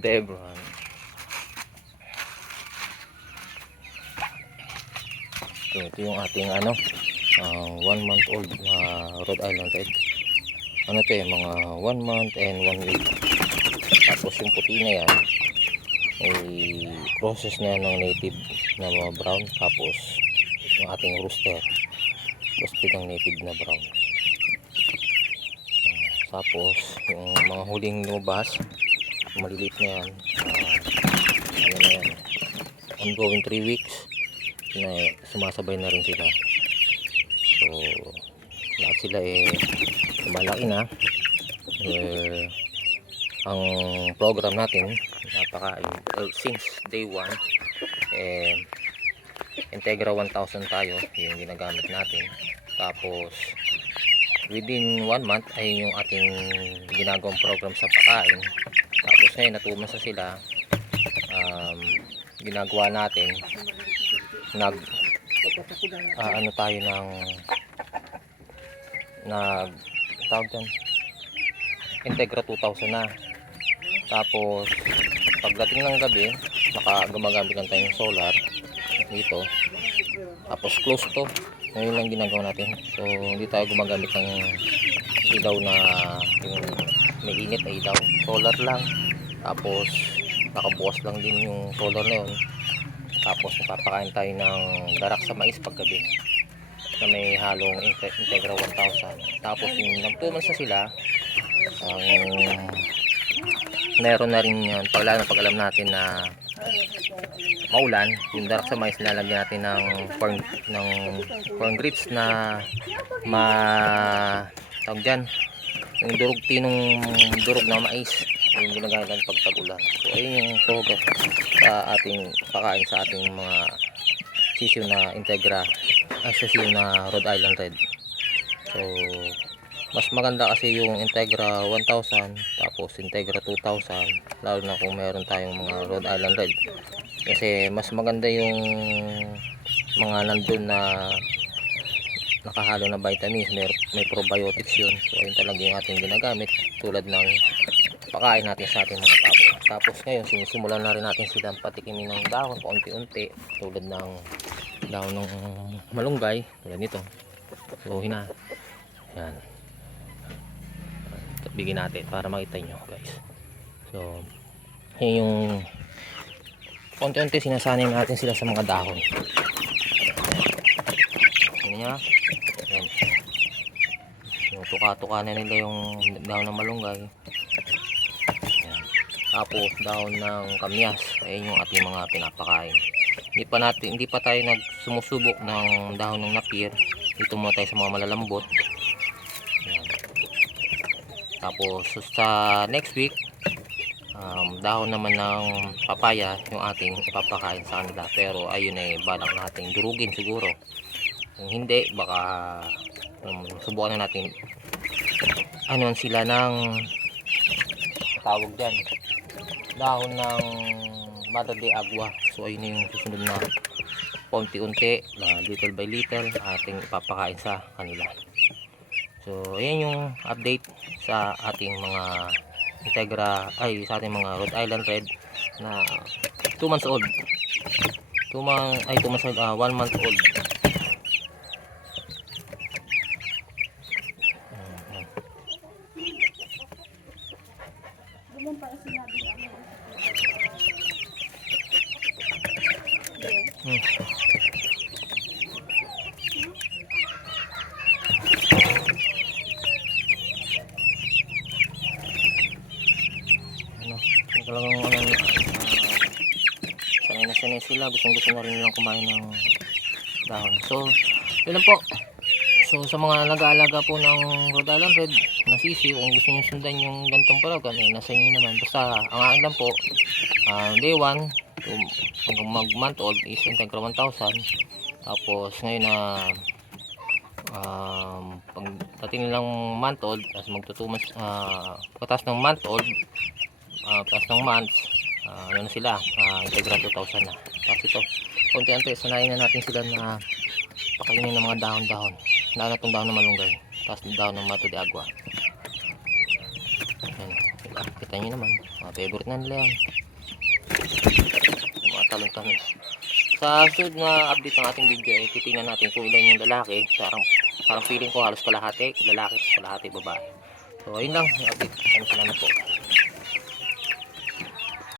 Debron. Ito, ito yung ating ano, ah, one month old na Rhode Island Red. Ano to eh, mga one month and one week. Tapos yung puti na yan, ay process na ng native na mga brown. Tapos yung ating rooster, roasted ng native na brown. Ah, Tapos yung mga huling lumabas, maliliit na yan. ah, ano na yan, ongoing 3 weeks na sumasabay na rin sila. So, lahat sila eh lumalaki na. Eh, ang program natin napaka uh, since day 1 eh Integra 1000 tayo yung ginagamit natin tapos within 1 month ay yung ating ginagawang program sa pakain tapos ngayon natumasa sila. Um, ginagawa natin nag ah, ano tayo ng nag tawag dyan? Integra 2000 na. Tapos pagdating ng gabi naka gumagamit lang tayo ng solar dito. Tapos close to. Ngayon lang ginagawa natin. So hindi tayo gumagamit ng ilaw na yung may init na ilaw. Solar lang tapos nakabukas lang din yung solar na yun. Tapos napapakain tayo ng darak sa mais paggabi. Na may halong Inte- Integra 1000 tapos yung nagtumas na sila ang meron na rin yan pag lalo pag alam natin na maulan yung darak sa mais nilalagyan natin ng corn ng corn grits na ma tawag dyan yung durog tinong durog na mais yung ginagamit natin pag so ayun yung program sa ating pakain sa ating mga sisiyo na integra ay sisiyo na Rhode Island Red. So mas maganda kasi yung Integra 1000 tapos Integra 2000 lalo na kung meron tayong mga Rhode Island Red. Kasi mas maganda yung mga nandun na nakahalo na vitamins may, may probiotics yun. So ayun talaga yung ating ginagamit. Tulad ng pakain natin sa ating mga pabo tapos ngayon sinisimulan na rin natin silang patikimin ng dahon paunti-unti. Tulad ng dahon ng malunggay tulad nito. So hina yan. Bigyan natin para makita nyo guys. So yun yung konti-unti sinasanay natin sila sa mga dahon. Yun yung tuka-tuka na nila yung dahon ng malunggay yan. tapos dahon ng kamyas ayun yung ating mga pinapakain hindi pa natin hindi pa tayo nagsumusubok ng dahon ng napir dito muna tayo sa mga malalambot yan. Tapos sa next week, um, dahon naman ng papaya yung ating ipapakain sa kanila. Pero ayun ay balak natin durugin siguro. Kung hindi, baka um, subukan na natin ano sila ng tawag dyan dahon ng mata de agua so ayun yung susunod na paunti-unti na little by little ating ipapakain sa kanila So, ayan yung update sa ating mga Integra, ay sa ating mga Rhode Island Red na 2 months old. 2 months, ay 2 months old, 1 month old. Ganun pa yung sinabi niya. Hmm. Ano, talagang ano, sanay na sanay sila, gustong gusto na rin nilang kumain ng dahon. So, yun lang po. So, sa mga nag-aalaga po ng Rhode Island Red na sisiw, kung gusto nyo sundan yung gantong program, eh, nasa inyo naman. Basta, ang akin lang po, ah, day 1, hanggang mag month old is Integra 1000. Tapos, ngayon na um, pag dating nilang month old, tapos magtutumas, ah, patas ng month old, uh, patas ng months, ah, ano na sila, uh, Integra 2000 na. Tapos ito, konti-unti, sanayin na natin sila na pakainin ng mga dahon-dahon. Na dahon ng malunggay. Tapos dahon ng mato de agua. Ayan, kita nyo naman. Mga favorite na nila yan. Mga talong tamis. Sa sunod na update ng ating video ay titingnan natin kung ilan yung lalaki. Parang, parang feeling ko halos kalahati. Lalaki, kalahati, babae. So, ayun lang. Yung update. Ano salamat po.